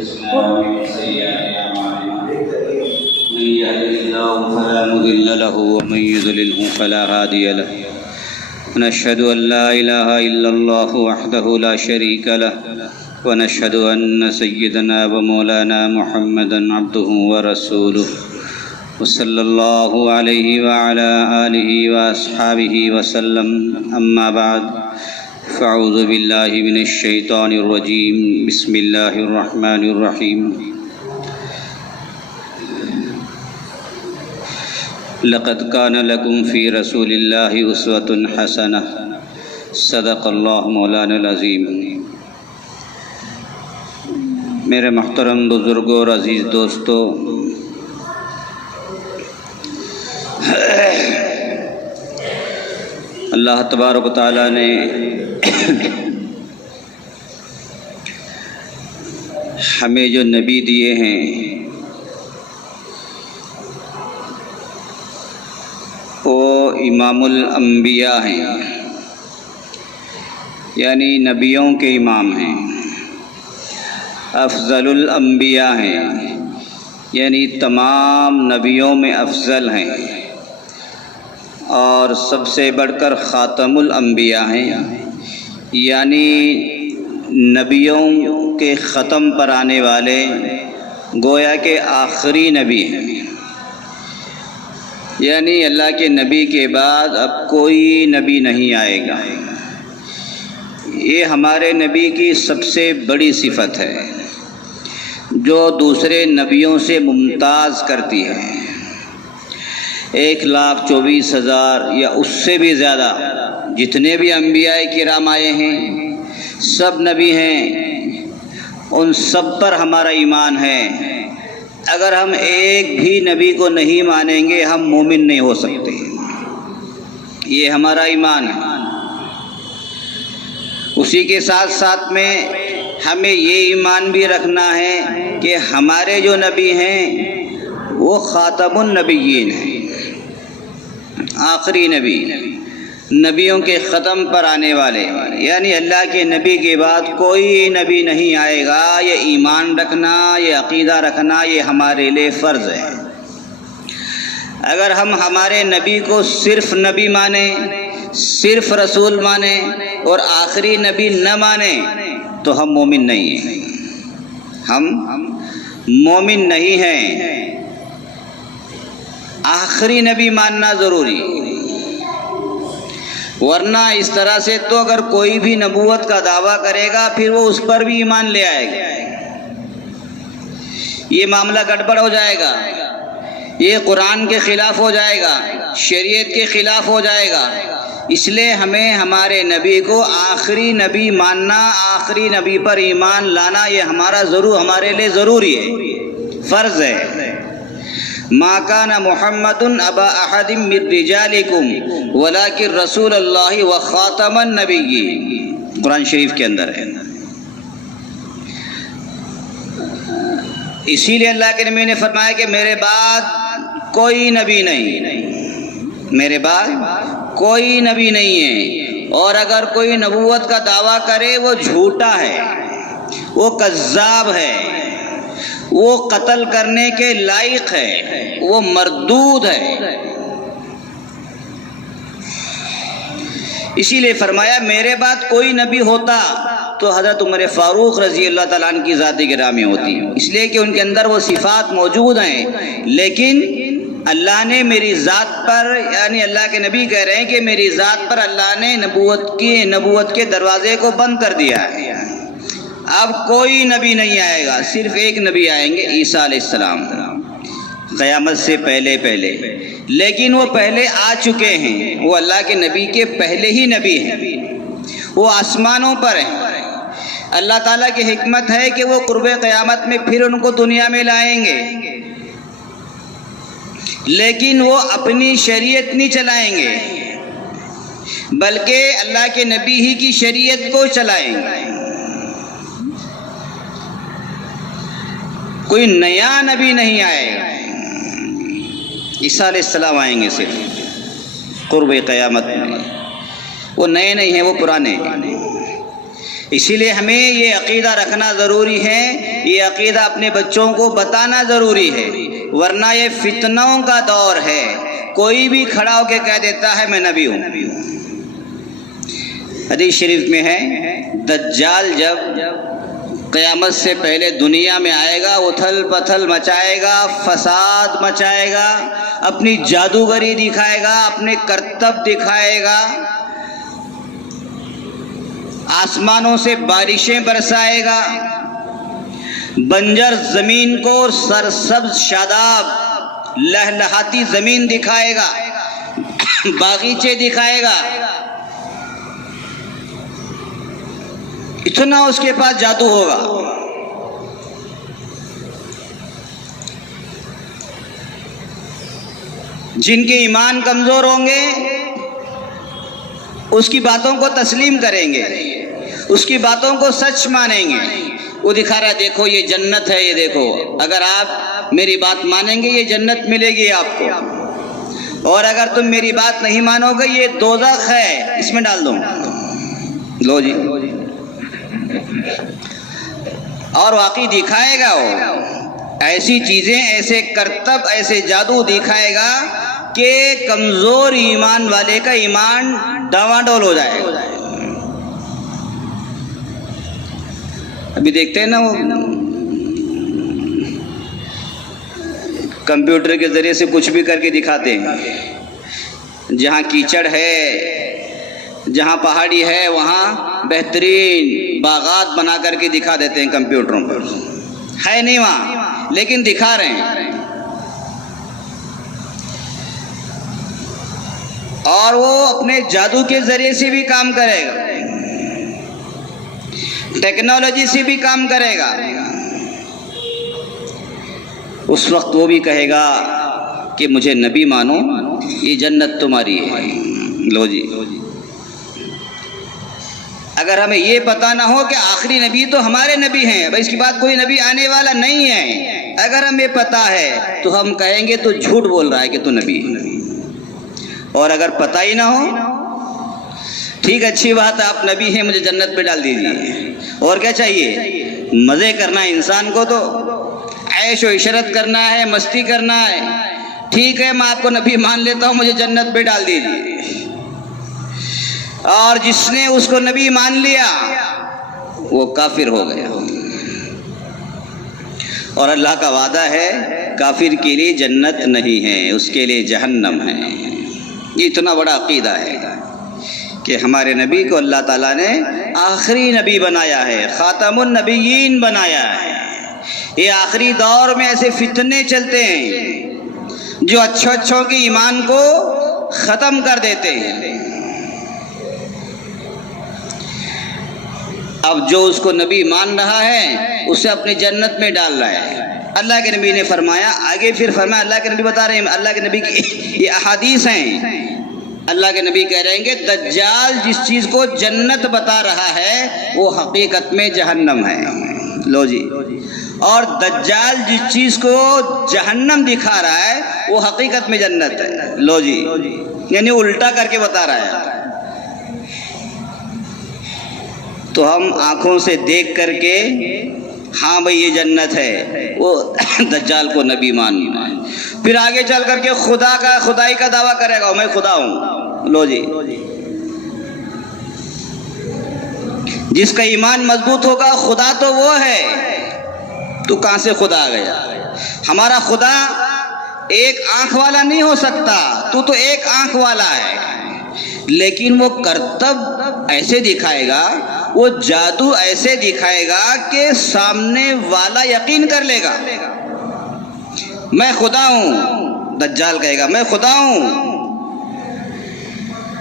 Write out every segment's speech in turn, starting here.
أنفسنا ومن سيئات أعمالنا من يهده الله فلا مضل له ومن يضلله فلا هادي له ونشهد أن لا إله إلا الله وحده لا شريك له ونشهد أن سيدنا ومولانا محمدا عبده ورسوله وصلى الله عليه وعلى آله وأصحابه وسلم أما بعد فأعوذ بالله من الشيطان الرجيم بسم الله الرحمن الرحيم لقد كان لكم في رسول الله أسوة حسنة صدق الله مولانا العظيم۔ میرے محترم بزرگوں اور عزیز دوستو، اللہ تبارک و تعالیٰ نے ہمیں جو نبی دیے ہیں وہ امام الانبیاء ہیں، یعنی نبیوں کے امام ہیں، افضل الانبیاء ہیں، یعنی تمام نبیوں میں افضل ہیں، اور سب سے بڑھ کر خاتم الانبیاء ہیں، یعنی نبیوں کے ختم پر آنے والے گویا کہ آخری نبی ہیں، یعنی اللہ کے نبی کے بعد اب کوئی نبی نہیں آئے گا۔ یہ ہمارے نبی کی سب سے بڑی صفت ہے جو دوسرے نبیوں سے ممتاز کرتی ہے۔ 1,24,000 یا اس سے بھی زیادہ جتنے بھی انبیاء کرام آئے ہیں، سب نبی ہیں، ان سب پر ہمارا ایمان ہے۔ اگر ہم ایک بھی نبی کو نہیں مانیں گے ہم مومن نہیں ہو سکتے، یہ ہمارا ایمان ہے۔ اسی کے ساتھ ساتھ میں ہمیں یہ ایمان بھی رکھنا ہے کہ ہمارے جو نبی ہیں وہ خاتم النبیین ہیں، آخری نبی، نبیوں کے ختم پر آنے والے، یعنی اللہ کے نبی کے بعد کوئی نبی نہیں آئے گا۔ یہ ایمان رکھنا، یہ عقیدہ رکھنا، یہ ہمارے لیے فرض ہے۔ اگر ہم ہمارے نبی کو صرف نبی مانیں، صرف رسول مانیں اور آخری نبی نہ مانیں تو ہم مومن نہیں ہیں، ہم مومن نہیں ہیں۔ آخری نبی ماننا ضروری، ورنہ اس طرح سے تو اگر کوئی بھی نبوت کا دعویٰ کرے گا پھر وہ اس پر بھی ایمان لے آئے گا، یہ معاملہ گڑبڑ ہو جائے گا، یہ قرآن کے خلاف ہو جائے گا، شریعت کے خلاف ہو جائے گا۔ اس لیے ہمیں ہمارے نبی کو آخری نبی ماننا، آخری نبی پر ایمان لانا، یہ ہمارے لیے ضروری ہے، فرض ہے۔ ما کان محمد ابا احد من رجالکم ولکن رسول اللہ وخاتم النبیین، قرآن شریف کے اندر ہے۔ اسی لیے اللہ کے نبی نے فرمایا کہ میرے بعد کوئی نبی نہیں، میرے بعد کوئی نبی نہیں ہے، اور اگر کوئی نبوت کا دعویٰ کرے وہ جھوٹا ہے، وہ کذاب ہے، وہ قتل کرنے کے لائق ہے، وہ مردود ہے۔ اسی لیے فرمایا میرے بعد کوئی نبی ہوتا تو حضرت عمر فاروق رضی اللہ تعالیٰ عنہ کی ذات گرامی ہوتی، اس لیے کہ ان کے اندر وہ صفات موجود ہیں، لیکن اللہ نے میری ذات پر، یعنی اللہ کے نبی کہہ رہے ہیں کہ میری ذات پر اللہ نے نبوت کے دروازے کو بند کر دیا ہے۔ اب کوئی نبی نہیں آئے گا، صرف ایک نبی آئیں گے، عیسیٰ علیہ السلام، قیامت سے پہلے، لیکن وہ پہلے آ چکے ہیں، وہ اللہ کے نبی کے پہلے ہی نبی ہیں، وہ آسمانوں پر ہیں۔ اللہ تعالیٰ کی حکمت ہے کہ وہ قرب قیامت میں پھر ان کو دنیا میں لائیں گے، لیکن وہ اپنی شریعت نہیں چلائیں گے بلکہ اللہ کے نبی ہی کی شریعت کو چلائیں گے۔ کوئی نیا نبی نہیں آئے گا، عیسیٰ علیہ السلام آئیں گے صرف قرب قیامت میں، وہ نئے نہیں ہیں، وہ پرانے ہیں۔ اسی لیے ہمیں یہ عقیدہ رکھنا ضروری ہے، یہ عقیدہ اپنے بچوں کو بتانا ضروری ہے، ورنہ یہ فتنوں کا دور ہے، کوئی بھی کھڑا ہو کے کہہ دیتا ہے میں نبی ہوں۔ حدیث شریف میں ہے دجال جب قیامت سے پہلے دنیا میں آئے گا، اتھل پتھل مچائے گا، فساد مچائے گا، اپنی جادوگری دکھائے گا، اپنے کرتب دکھائے گا، آسمانوں سے بارشیں برسائے گا، بنجر زمین کو سرسبز شاداب لہلہاتی زمین دکھائے گا، باغیچے دکھائے گا، اتنا اس کے پاس جادو ہوگا۔ جن کے ایمان کمزور ہوں گے اس کی باتوں کو تسلیم کریں گے، اس کی باتوں کو سچ مانیں گے۔ وہ دکھا رہا ہے دیکھو یہ جنت ہے، یہ دیکھو، اگر آپ میری بات مانیں گے یہ جنت ملے گی آپ کو، اور اگر تم میری بات نہیں مانو گے یہ دوزخ ہے، اس میں ڈال دو، لو جی۔ اور واقعی دکھائے گا، وہ ایسی چیزیں، ایسے کرتب، ایسے جادو دکھائے گا کہ کمزور ایمان والے کا ایمان ڈاواڈول ہو جائے گا۔ ابھی دیکھتے ہیں نا وہ کمپیوٹر کے ذریعے سے کچھ بھی کر کے دکھاتے ہیں، جہاں کیچڑ ہے، جہاں پہاڑی ہے، وہاں بہترین باغات بنا کر کے دکھا دیتے ہیں کمپیوٹروں پر، ہے نہیں وہاں لیکن دکھا رہے ہیں۔ اور وہ اپنے جادو کے ذریعے سے بھی کام کرے گا، ٹیکنالوجی سے بھی کام کرے گا۔ اس وقت وہ بھی کہے گا کہ مجھے نبی مانو، یہ جنت تمہاری ہے، لو جی۔ اگر ہمیں یہ پتہ نہ ہو کہ آخری نبی تو ہمارے نبی ہیں، بھائی اس کے بعد کوئی نبی آنے والا نہیں ہے، اگر ہمیں پتہ ہے تو ہم کہیں گے تو جھوٹ بول رہا ہے کہ تو نبی ہے۔ اور اگر پتہ ہی نہ ہو، ٹھیک اچھی بات ہے آپ نبی ہیں، مجھے جنت پہ ڈال دیجیے، اور کیا چاہیے؟ مزے کرنا ہے انسان کو، تو عیش و عشرت کرنا ہے، مستی کرنا ہے، ٹھیک ہے میں آپ کو نبی مان لیتا ہوں، مجھے جنت پہ ڈال دیجیے۔ اور جس نے اس کو نبی مان لیا وہ کافر ہو گیا، اور اللہ کا وعدہ ہے کافر کے لیے جنت نہیں ہے، اس کے لیے جہنم ہے۔ یہ اتنا بڑا عقیدہ ہے کہ ہمارے نبی کو اللہ تعالیٰ نے آخری نبی بنایا ہے، خاتم النبیین بنایا ہے۔ یہ آخری دور میں ایسے فتنے چلتے ہیں جو اچھوں کے ایمان کو ختم کر دیتے ہیں۔ اب جو اس کو نبی مان رہا ہے اسے اپنی جنت میں ڈال رہا ہے۔ اللہ کے نبی نے فرمایا، آگے پھر فرمایا، اللہ کے نبی بتا رہے ہیں، اللہ کے نبی کی یہ احادیث ہیں، اللہ کے نبی کہہ رہے ہیں کہ دجال جس چیز کو جنت بتا رہا ہے وہ حقیقت میں جہنم ہے، لو جی۔ اور دجال جس چیز کو جہنم دکھا رہا ہے وہ حقیقت میں جنت ہے، لو جی، یعنی الٹا کر کے بتا رہا ہے۔ تو ہم آنکھوں سے دیکھ کر کے ہاں بھئی یہ جنت ہے، وہ دجال کو نبی ماننا ہے، پھر آگے چل کر کے خدائی کا دعویٰ کرے گا، میں خدا ہوں، لو جی۔ جس کا ایمان مضبوط ہوگا خدا تو وہ ہے، تو کہاں سے خدا آ گیا؟ ہمارا خدا ایک آنکھ والا نہیں ہو سکتا، تو ایک آنکھ والا ہے، لیکن وہ کرتب ایسے دکھائے گا، وہ جادو ایسے دکھائے گا کہ سامنے والا یقین کر لے گا میں خدا ہوں۔ دجال کہے گا میں خدا ہوں،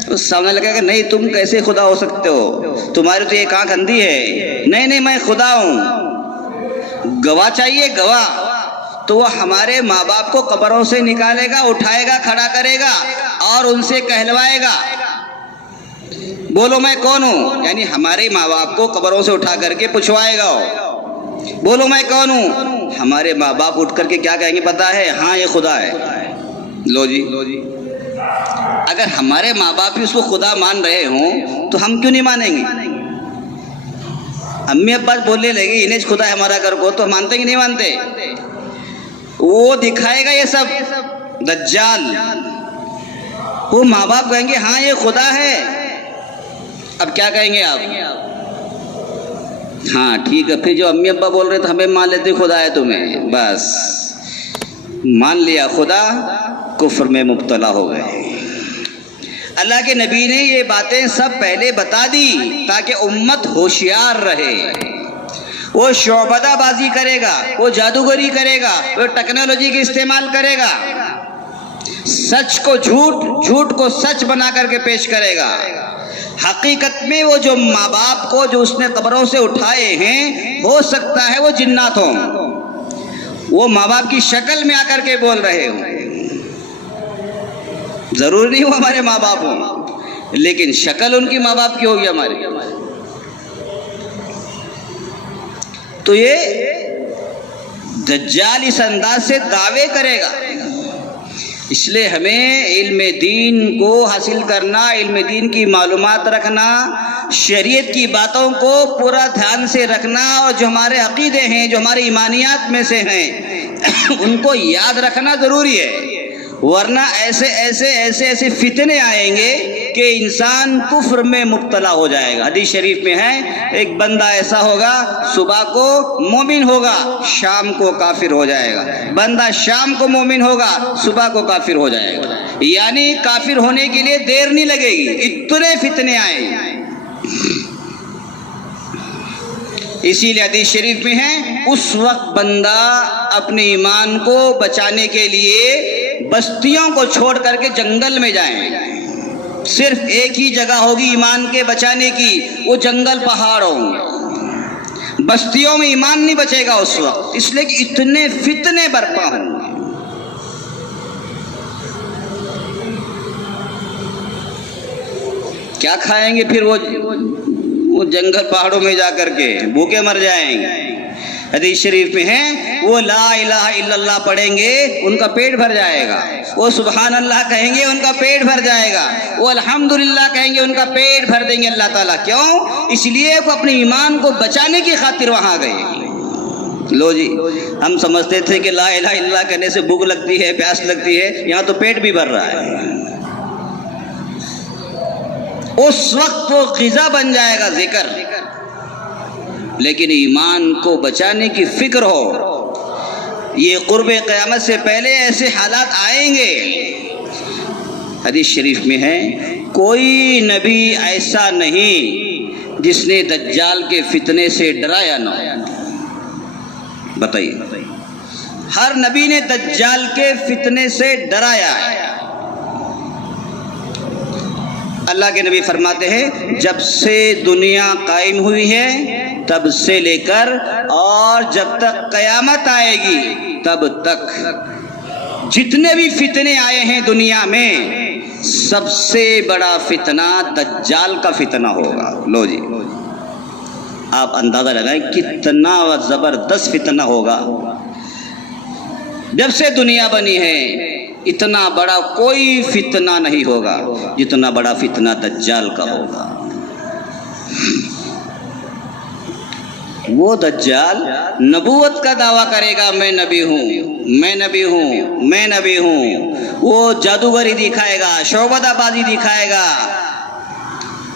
اس سامنے لگے گا نہیں تم کیسے خدا ہو سکتے ہو، تمہاری تو ایک آنکھ اندھی ہے، نہیں میں خدا ہوں۔ گواہ چاہیے، گواہ، تو وہ ہمارے ماں باپ کو قبروں سے نکالے گا، اٹھائے گا، کھڑا کرے گا اور ان سے کہلوائے گا بولو میں کون ہوں، یعنی ہمارے ماں باپ کو قبروں سے اٹھا کر کے پوچھوائے گا بولو میں کون ہوں۔ ہمارے ماں باپ اٹھ کر کے کیا کہیں گے پتا ہے؟ ہاں یہ خدا ہے، لو جی۔ اگر ہمارے ماں باپ ہی اس کو خدا مان رہے ہوں تو ہم کیوں نہیں مانیں گے؟ امی ابا بولنے لگے انہیں خدا ہے ہمارا گھر کو، تو مانتے کہ نہیں مانتے؟ وہ دکھائے گا یہ سب دجال. وہ ماں باپ کہیں گے ہاں یہ خدا ہے. اب کیا کہیں گے آپ؟ ہاں ٹھیک ہے، پھر جو امی ابا بول رہے تو ہمیں مان لیتے خدا ہے تمہیں، بس مان لیا خدا، کفر میں مبتلا ہو گئے. اللہ کے نبی نے یہ باتیں سب پہلے بتا دی تاکہ امت ہوشیار رہے. وہ شعبدہ بازی کرے گا، وہ جادوگری کرے گا، وہ ٹیکنالوجی کا استعمال کرے گا، سچ کو جھوٹ، جھوٹ کو سچ بنا کر کے پیش کرے گا. حقیقت میں وہ جو ماں باپ کو جو اس نے قبروں سے اٹھائے ہیں، ہو سکتا ہے وہ جنات ہوں، وہ ماں باپ کی شکل میں آ کر کے بول رہے ہوں. ضرور نہیں وہ ہمارے ماں باپ ہوں، لیکن شکل ان کی ماں باپ کی ہوگی ہماری. تو یہ دجال اس انداز سے دعوے کرے گا. اس لیے ہمیں علم دین کو حاصل کرنا، علم دین کی معلومات رکھنا، شریعت کی باتوں کو پورا دھیان سے رکھنا، اور جو ہمارے عقیدے ہیں، جو ہمارے ایمانیات میں سے ہیں، ان کو یاد رکھنا ضروری ہے. ورنہ ایسے فتنے آئیں گے کہ انسان کفر میں مبتلا ہو جائے گا. حدیث شریف میں ہے ایک بندہ ایسا ہوگا صبح کو مومن ہوگا، شام کو کافر ہو جائے گا. بندہ شام کو مومن ہوگا، صبح کو کافر ہو جائے گا. یعنی کافر ہونے کے لیے دیر نہیں لگے گی، اتنے فتنے آئیں گے. اسی لیے حدیث شریف میں ہے اس وقت بندہ اپنے ایمان کو بچانے کے لیے بستیوں کو چھوڑ کر کے جنگل میں جائیں. صرف ایک ہی جگہ ہوگی ایمان کے بچانے کی، وہ جنگل پہاڑ ہوں گے. بستیوں میں ایمان نہیں بچے گا اس وقت، اس لیے کہ اتنے فتنے برپا ہوں گے. کیا کھائیں گے پھر وہ جنگل پہاڑوں میں جا کر کے؟ بھوکے مر جائیں گے. حدیث شریف میں ہے وہ لا الہ الا اللہ پڑھیں گے ان کا پیٹ بھر جائے گا، وہ سبحان اللہ کہیں گے ان کا پیٹ بھر جائے گا، وہ الحمدللہ کہیں گے ان کا پیٹ بھر دیں گے اللہ تعالیٰ. کیوں؟ اس لیے وہ اپنے ایمان کو بچانے کی خاطر وہاں گئے. لو جی، ہم سمجھتے تھے کہ لا الہ الا اللہ کہنے سے بھوک لگتی ہے، پیاس لگتی ہے، یہاں تو پیٹ بھی بھر رہا ہے. اس وقت وہ غذا بن جائے گا ذکر. لیکن ایمان کو بچانے کی فکر ہو. یہ قرب قیامت سے پہلے ایسے حالات آئیں گے. حدیث شریف میں ہے کوئی نبی ایسا نہیں جس نے دجال کے فتنے سے ڈرایا نہ ہو. بتائیے، ہر نبی نے دجال کے فتنے سے ڈرایا ہے. اللہ کے نبی فرماتے ہیں جب سے دنیا قائم ہوئی ہے تب سے لے کر اور جب تک قیامت آئے گی تب تک جتنے بھی فتنے آئے ہیں دنیا میں، سب سے بڑا فتنہ دجال کا فتنہ ہوگا. لو جی، آپ اندازہ لگائیں کتنا زبردست فتنہ ہوگا. جب سے دنیا بنی ہے اتنا بڑا کوئی فتنہ نہیں ہوگا جتنا بڑا فتنہ دجال کا ہوگا. وہ دجال نبوت کا دعویٰ کرے گا، میں نبی ہوں، میں نبی ہوں، میں نبی ہوں. وہ جادوگری دکھائے گا، شعبدہ بازی دکھائے گا،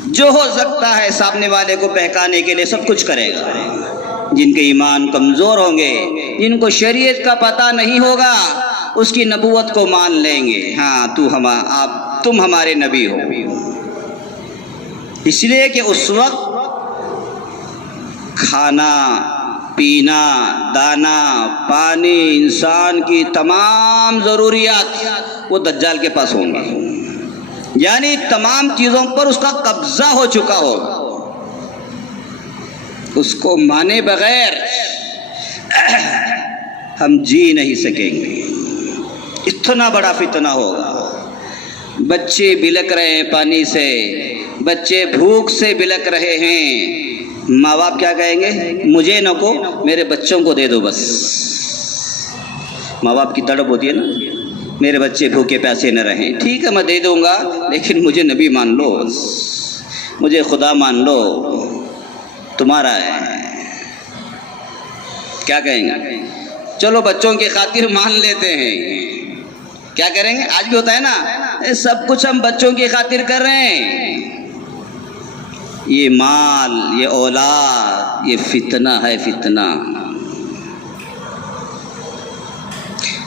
جو ہو سکتا ہے سامنے والے کو بہکانے کے لیے سب کچھ کرے گا. جن کے ایمان کمزور ہوں گے، جن کو شریعت کا پتہ نہیں ہوگا، اس کی نبوت کو مان لیں گے. ہاں تم ہمارے نبی ہو. اس لیے کہ اس وقت کھانا پینا، دانا پانی، انسان کی تمام ضروریات وہ دجال کے پاس ہوں گے. یعنی تمام چیزوں پر اس کا قبضہ ہو چکا ہوگا. اس کو مانے بغیر ہم جی نہیں سکیں گے. اتنا بڑا فتنہ ہوگا. بچے بلک رہے ہیں پانی سے، بچے بھوک سے بلک رہے ہیں. ماں باپ کیا کہیں گے؟ مجھے نہ کو، میرے بچوں کو دے دو بس. ماں باپ کی تڑپ ہوتی ہے نا، میرے بچے بھوکے پیاسے نہ رہیں. ٹھیک ہے میں دے دوں گا، لیکن مجھے نبی مان لو، مجھے خدا مان لو، تمہارا ہے. کیا کہیں گے؟ چلو بچوں کی خاطر مان لیتے ہیں، کیا کریں گے؟ آج بھی ہوتا ہے نا، سب کچھ ہم بچوں کی خاطر کر رہے ہیں۔ یہ مال، یہ اولاد، یہ فتنہ ہے، فتنہ۔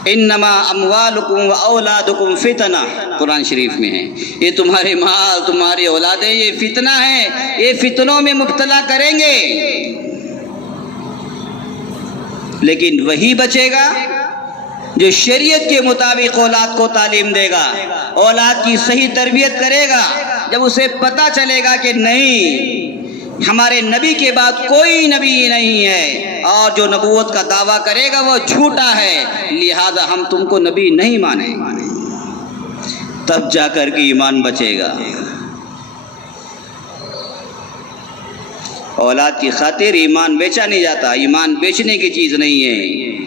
انما اموالکم و اولادکم فتنہ، قرآن شریف میں ہے۔ یہ تمہارے مال، تمہاری اولادیں، یہ فتنہ ہے، یہ فتنوں میں مبتلا کریں گے، لیکن وہی بچے گا جو شریعت کے مطابق اولاد کو تعلیم دے گا، اولاد کی صحیح تربیت کرے گا۔ جب اسے پتہ چلے گا کہ نہیں، ہمارے نبی کے بعد کوئی نبی نہیں ہے، اور جو نبوت کا دعویٰ کرے گا وہ جھوٹا ہے، لہذا ہم تم کو نبی نہیں مانیں، تب جا کر کے ایمان بچے گا۔ اولاد کی خاطر ایمان بیچا نہیں جاتا، ایمان بیچنے کی چیز نہیں ہے۔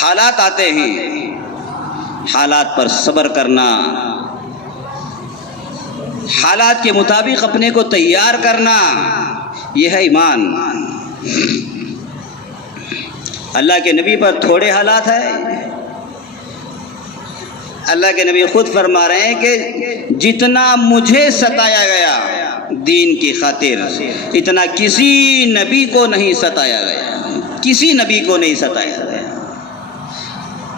حالات آتے ہیں، حالات پر صبر کرنا، حالات کے مطابق اپنے کو تیار کرنا، یہ ہے ایمان۔ اللہ کے نبی پر تھوڑے حالات ہیں، اللہ کے نبی خود فرما رہے ہیں کہ جتنا مجھے ستایا گیا دین کی خاطر، اتنا کسی نبی کو نہیں ستایا گیا، کسی نبی کو نہیں ستایا گیا۔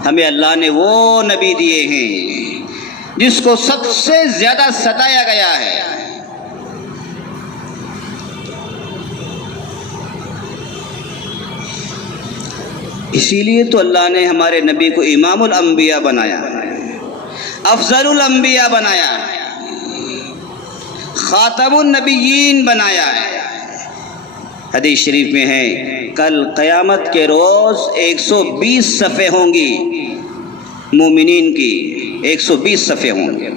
ہمیں اللہ نے وہ نبی دیے ہیں جس کو سب سے زیادہ ستایا گیا ہے۔ اسی لیے تو اللہ نے ہمارے نبی کو امام الانبیاء بنایا، افضل الانبیاء بنایا، خاتم النبیین بنایا ہے۔ حدیث شریف میں ہے کل قیامت کے روز 120 صفحے ہوں گی، مومنین کی 120 صفحے ہوں گے۔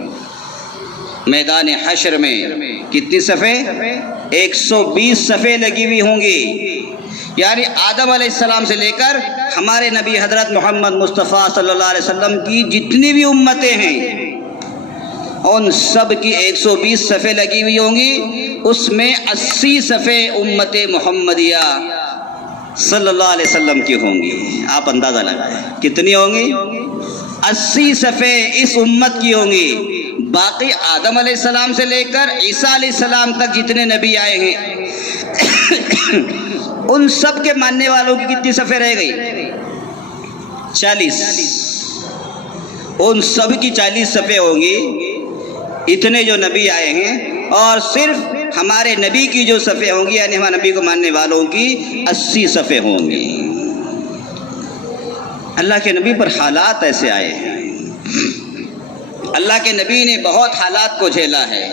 میدان حشر میں کتنی صفحے؟ 120 صفحے لگی ہوئی ہوں گی، یعنی آدم علیہ السلام سے لے کر ہمارے نبی حضرت محمد مصطفیٰ صلی اللہ علیہ وسلم کی جتنی بھی امتیں ہیں ان سب کی 120 صفحے لگی ہوئی ہوں گی، اس میں 80 صفحے امت محمدیہ صلی اللہ علیہ وسلم کی ہوں گی۔ آپ اندازہ لگائیں کتنی ہوں گی؟ 80 صفحے اس امت کی ہوں گی۔ باقی آدم علیہ السلام سے لے کر عیسیٰ علیہ السلام تک جتنے نبی آئے ہیں ان سب کے ماننے والوں کی کتنی صفحے رہ گئی؟ 40۔ ان سب کی 40 صفحے ہوں گی، اتنے جو نبی آئے ہیں، اور صرف ہمارے نبی کی جو صفحے ہوں گی، یعنی ہمارے نبی کو ماننے والوں کی 80 صفحے ہوں گی۔ اللہ کے نبی پر حالات ایسے آئے ہیں، اللہ کے نبی نے بہت حالات کو جھیلا ہے،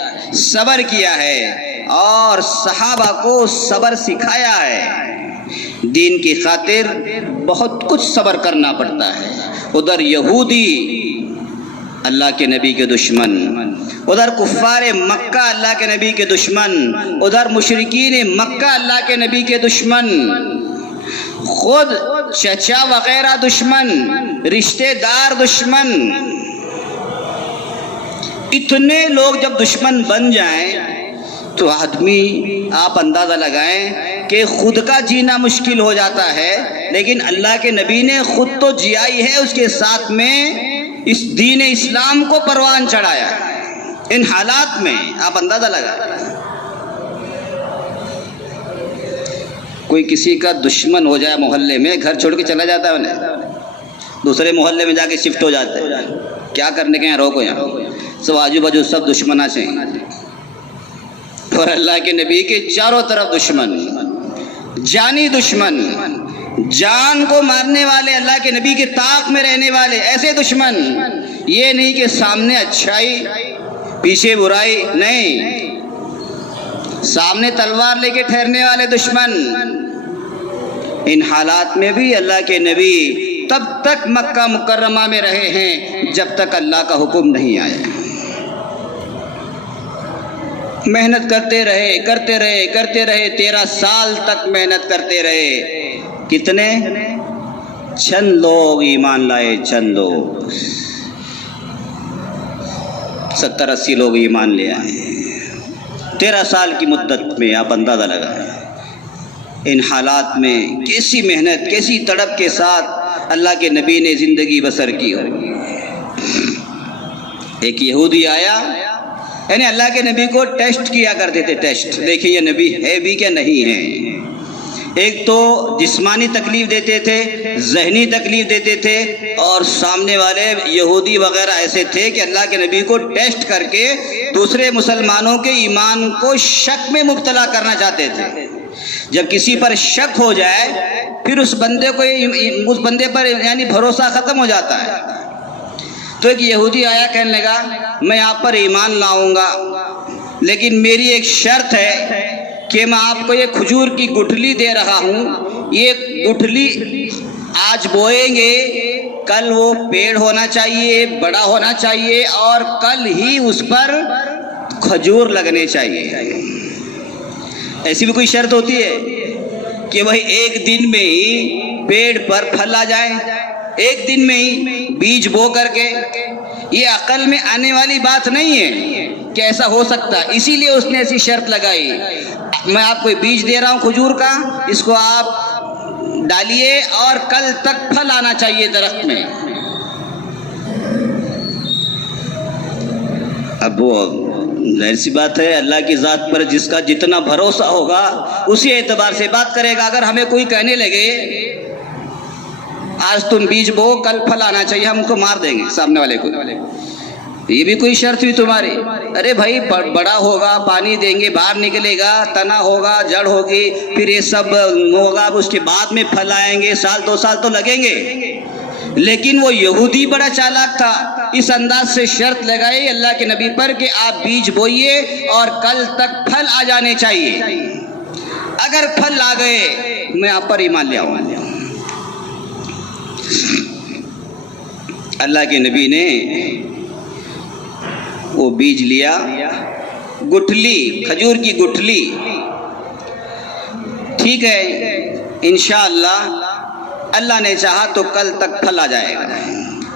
صبر کیا ہے، اور صحابہ کو صبر سکھایا ہے۔ دین کی خاطر بہت کچھ صبر کرنا پڑتا ہے۔ ادھر یہودی اللہ کے نبی کے دشمن، ادھر کفار مکہ اللہ کے نبی کے دشمن، ادھر مشرکین مکہ اللہ کے نبی کے دشمن، خود چچا وغیرہ دشمن، رشتہ دار دشمن۔ اتنے لوگ جب دشمن بن جائیں تو آدمی، آپ اندازہ لگائیں کہ خود کا جینا مشکل ہو جاتا ہے، لیکن اللہ کے نبی نے خود تو جیا ہی ہے، اس کے ساتھ میں اس دین اسلام کو پروان چڑھایا ان حالات میں۔ آپ اندازہ لگائیں، کوئی کسی کا دشمن ہو جائے محلے میں، گھر چھوڑ کے چلا جاتا ہے انہیں، دوسرے محلے میں جا کے شفٹ ہو جاتا ہے، کیا کرنے کے یہاں روکو، یہاں سب آجو باجو سب دشمناں سے، اور اللہ کے نبی کے چاروں طرف دشمن، جانی دشمن، جان کو مارنے والے، اللہ کے نبی کے طاق میں رہنے والے ایسے دشمن۔ یہ نہیں کہ سامنے اچھائی پیچھے برائی، نہیں، سامنے تلوار لے کے ٹھہرنے والے دشمن۔ ان حالات میں بھی اللہ کے نبی تب تک مکہ مکرمہ میں رہے ہیں جب تک اللہ کا حکم نہیں آیا۔ محنت کرتے رہے، کرتے رہے، کرتے رہے، 13 سال تک محنت کرتے رہے۔ کتنے؟ چند لوگ ایمان لائے، چند لوگ، 70-80 لوگ ایمان لے آئے 13 سال کی مدت میں۔ آپ اندازہ لگائیں ان حالات میں کیسی محنت کیسی تڑپ کے ساتھ اللہ کے نبی نے زندگی بسر کی ہو۔ ایک یہودی آیا، یعنی اللہ کے نبی کو ٹیسٹ کیا کرتے تھے، ٹیسٹ دیکھیں یہ نبی ہے بھی کیا نہیں ہے۔ ایک تو جسمانی تکلیف دیتے تھے، ذہنی تکلیف دیتے تھے، اور سامنے والے یہودی وغیرہ ایسے تھے کہ اللہ کے نبی کو ٹیسٹ کر کے دوسرے مسلمانوں کے ایمان کو شک میں مبتلا کرنا چاہتے تھے۔ جب کسی پر شک ہو جائے پھر اس بندے پر یعنی بھروسہ ختم ہو جاتا ہے۔ تو ایک یہودی آیا، کہنے لگا میں آپ پر ایمان لاؤں گا، لیکن میری ایک شرط ہے کہ میں آپ کو یہ کھجور کی گٹھلی دے رہا ہوں، یہ گٹھلی آج بوئیں گے، کل وہ پیڑ ہونا چاہیے، بڑا ہونا چاہیے، اور کل ہی اس پر کھجور لگنے چاہیے۔ ایسی بھی کوئی شرط ہوتی ہے کہ وہی ایک دن میں ہی پیڑ پر پھل آ جائے، ایک دن میں ہی بیج بو کر کے؟ یہ عقل میں آنے والی بات نہیں ہے کہ ایسا ہو سکتا۔ اسی لیے اس نے ایسی شرط لگائی، میں آپ کو بیج دے رہا ہوں کھجور کا، اس کو آپ ڈالیے اور کل تک پھل آنا چاہیے درخت میں۔ اب وہ ظاہر سی بات ہے، اللہ کی ذات پر جس کا جتنا بھروسہ ہوگا اسی اعتبار سے بات کرے گا۔ اگر ہمیں کوئی کہنے لگے آج تم بیج بو کل پھل آنا چاہیے، ہم کو مار دیں گے سامنے والے کو، یہ بھی کوئی شرط ہوئی تمہاری؟ ارے بھائی بڑا ہوگا، پانی دیں گے، باہر نکلے گا، تنا ہوگا، جڑ ہوگی، پھر یہ سب ہوگا، اس کے بعد میں پھل آئیں گے، سال دو سال تو لگیں گے۔ لیکن وہ یہودی بڑا چالاک تھا، اس انداز سے شرط لگائی اللہ کے نبی پر کہ آپ بیج بوئیے اور کل تک پھل آ جانے چاہیے، اگر پھل آ گئے میں آپ پر ایمان لے آؤں۔ اللہ کے نبی نے وہ بیج لیا، گٹھلی، کھجور کی گٹھلی، ٹھیک ہے انشاءاللہ اللہ نے چاہا تو کل تک پھل آ جائے گا۔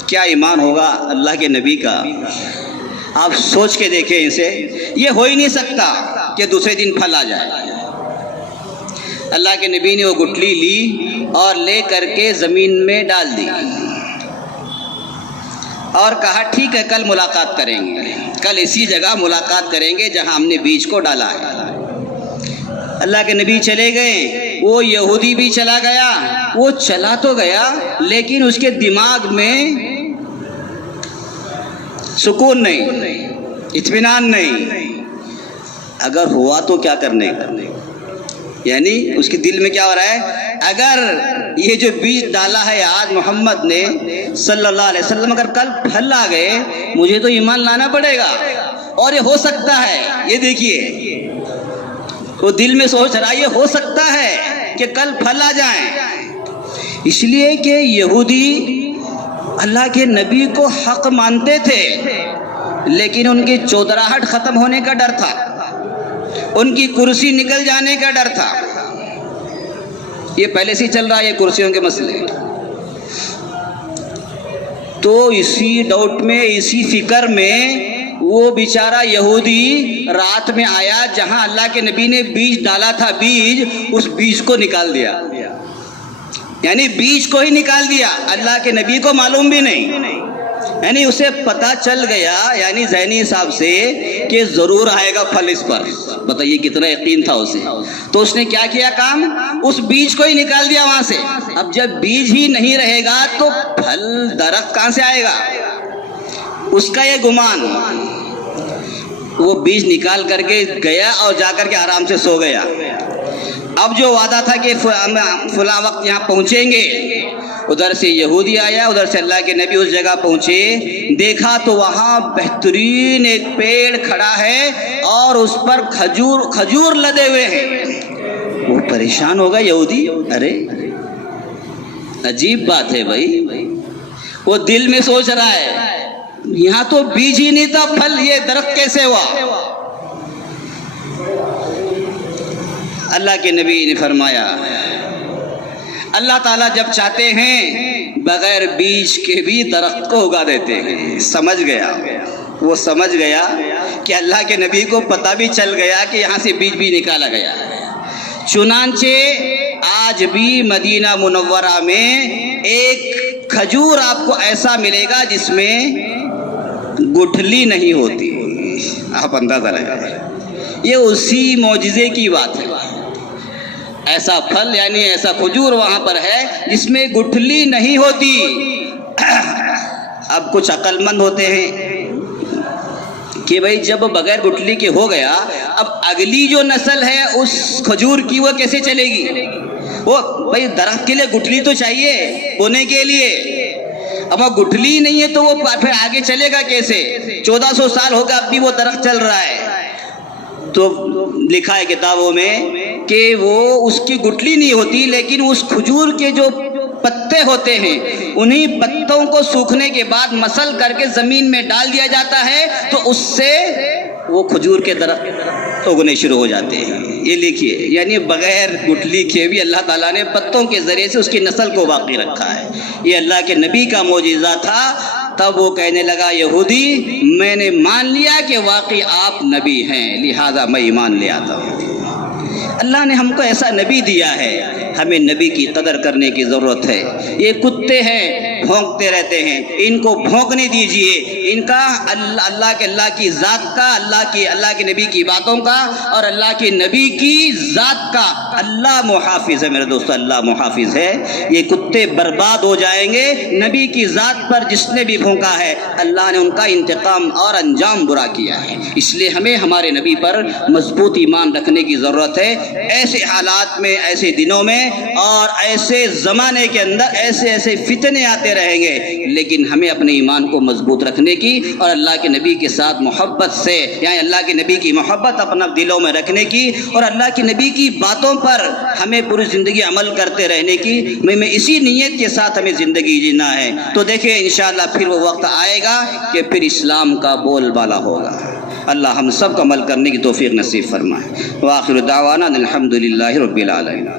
کیا ایمان ہوگا اللہ کے نبی کا، آپ سوچ کے دیکھیں اسے، یہ ہو ہی نہیں سکتا کہ دوسرے دن پھل آ جائے۔ اللہ کے نبی نے وہ گٹھلی لی اور لے کر کے زمین میں ڈال دی اور کہا ٹھیک ہے کل ملاقات کریں گے، کل اسی جگہ ملاقات کریں گے جہاں ہم نے بیج کو ڈالا ہے۔ اللہ کے نبی چلے گئے، وہ یہودی بھی چلا گیا، وہ چلا تو گیا لیکن اس کے دماغ میں سکون نہیں، اطمینان نہیں۔ اگر ہوا تو کیا کرنے کا، یعنی اس کے دل میں کیا ہو رہا ہے، اگر یہ جو بیج ڈالا ہے آج محمد نے صلی اللہ علیہ وسلم، اگر کل پھل آ گئے مجھے تو ایمان لانا پڑے گا، اور یہ ہو سکتا ہے۔ یہ دیکھیے وہ دل میں سوچ رہا ہے یہ ہو سکتا ہے کہ کل پھل آ جائیں، اس لیے کہ یہودی اللہ کے نبی کو حق مانتے تھے لیکن ان کی چودراہٹ ختم ہونے کا ڈر تھا، ان کی کرسی نکل جانے کا ڈر تھا۔ یہ پہلے سے چل رہا ہے یہ کرسیوں کے مسئلے، تو اسی ڈاؤٹ میں، اسی فکر میں وہ بیچارہ یہودی رات میں آیا جہاں اللہ کے نبی نے بیج ڈالا تھا، اس بیج کو نکال دیا، یعنی بیج کو ہی نکال دیا، اللہ کے نبی کو معلوم بھی نہیں، یعنی اسے پتہ چل گیا، یعنی ذہنی حساب سے کہ ضرور آئے گا پھل اس پر۔ بتائیے کتنا یقین تھا اسے، تو اس نے کیا کیا کام، اس بیج کو ہی نکال دیا وہاں سے۔ اب جب بیج ہی نہیں رہے گا تو پھل درخت کہاں سے آئے گا، اس کا یہ گمان۔ وہ بیج نکال کر کے گیا اور جا کر کے آرام سے سو گیا۔ اب جو وعدہ تھا کہ فلاں وقت یہاں پہنچیں گے، ادھر سے یہودی آیا، ادھر سے اللہ کے نبی اس جگہ پہنچے، دیکھا تو وہاں بہترین ایک پیڑ کھڑا ہے اور اس پر کھجور لدے ہوئے ہیں۔ وہ پریشان ہوگا یہودی، ارے عجیب بات ہے بھائی، وہ دل میں سوچ رہا ہے یہاں تو بیج ہی نہیں تھا، پھل یہ درخت کیسے ہوا؟ اللہ کے نبی نے فرمایا اللہ تعالیٰ جب چاہتے ہیں بغیر بیج کے بھی درخت کو اگا دیتے ہیں۔ سمجھ گیا، وہ سمجھ گیا کہ اللہ کے نبی کو پتہ بھی چل گیا کہ یہاں سے بیج بھی نکالا گیا ہے، چنانچہ آج بھی مدینہ منورہ میں ایک کھجور آپ کو ایسا ملے گا جس میں گٹھلی نہیں ہوتی. آپ اندازہ لگائیں، یہ اسی معجزے کی بات ہے. ایسا پھل یعنی ایسا کھجور وہاں پر ہے جس میں گٹھلی نہیں ہوتی. اب کچھ عقل مند ہوتے ہیں کہ بھئی جب بغیر گٹھلی کے ہو گیا، اب اگلی جو نسل ہے اس کھجور کی وہ کیسے چلے گی؟ وہ بھئی درخت کے لیے گٹھلی تو چاہیے بونے کے لیے. اب وہ گٹھلی نہیں ہے تو وہ پھر آگے چلے گا کیسے؟ 1400 سال ہو گیا اب بھی وہ درخت چل رہا ہے. تو لکھا ہے کتابوں میں کہ وہ اس کی گٹھلی نہیں ہوتی، لیکن اس کھجور کے جو پتے ہوتے ہیں انہی پتوں کو سوکھنے کے بعد مسل کر کے زمین میں ڈال دیا جاتا ہے تو اس سے وہ کھجور کے درخت اگنے شروع ہو جاتے ہیں. یہ لکھیے، یعنی بغیر گٹھلی کے بھی اللہ تعالیٰ نے پتوں کے ذریعے سے اس کی نسل کو باقی رکھا ہے. یہ اللہ کے نبی کا معجزہ تھا. تب وہ کہنے لگا یہودی میں نے مان لیا کہ واقعی آپ نبی ہیں، لہذا میں ایمان لے آتا ہوں. اللہ نے ہم کو ایسا نبی دیا ہے، ہمیں نبی کی قدر کرنے کی ضرورت ہے. یہ کتے ہیں بھونکتے رہتے ہیں، ان کو بھونکنے دیجئے. ان کا اللہ کی ذات کا، اللہ کے نبی کی باتوں کا اور اللہ کے نبی کی ذات کا اللہ محافظ ہے. میرے دوستو اللہ محافظ ہے. یہ کتے برباد ہو جائیں گے. نبی کی ذات پر جس نے بھی بھونکا ہے اللہ نے ان کا انتقام اور انجام برا کیا ہے. اس لیے ہمیں ہمارے نبی پر مضبوط ایمان رکھنے کی ضرورت ہے. ایسے حالات میں، ایسے دنوں میں اور ایسے زمانے کے اندر ایسے فتنے آتے رہیں گے، لیکن ہمیں اپنے ایمان کو مضبوط رکھنے کی اور اللہ کے نبی کے ساتھ محبت سے، یعنی اللہ کے نبی کی محبت اپنا دلوں میں رکھنے کی اور اللہ کے نبی کی باتوں پر ہمیں پوری زندگی عمل کرتے رہنے کی. میں اسی نیت کے ساتھ ہمیں زندگی جینا ہے. تو دیکھیں انشاءاللہ پھر وہ وقت آئے گا کہ پھر اسلام کا بول بالا ہوگا. اللہ ہم سب کو عمل کرنے کی توفیق نصیب فرمائے. وآخر دعوانا الحمدللہ رب العالمین.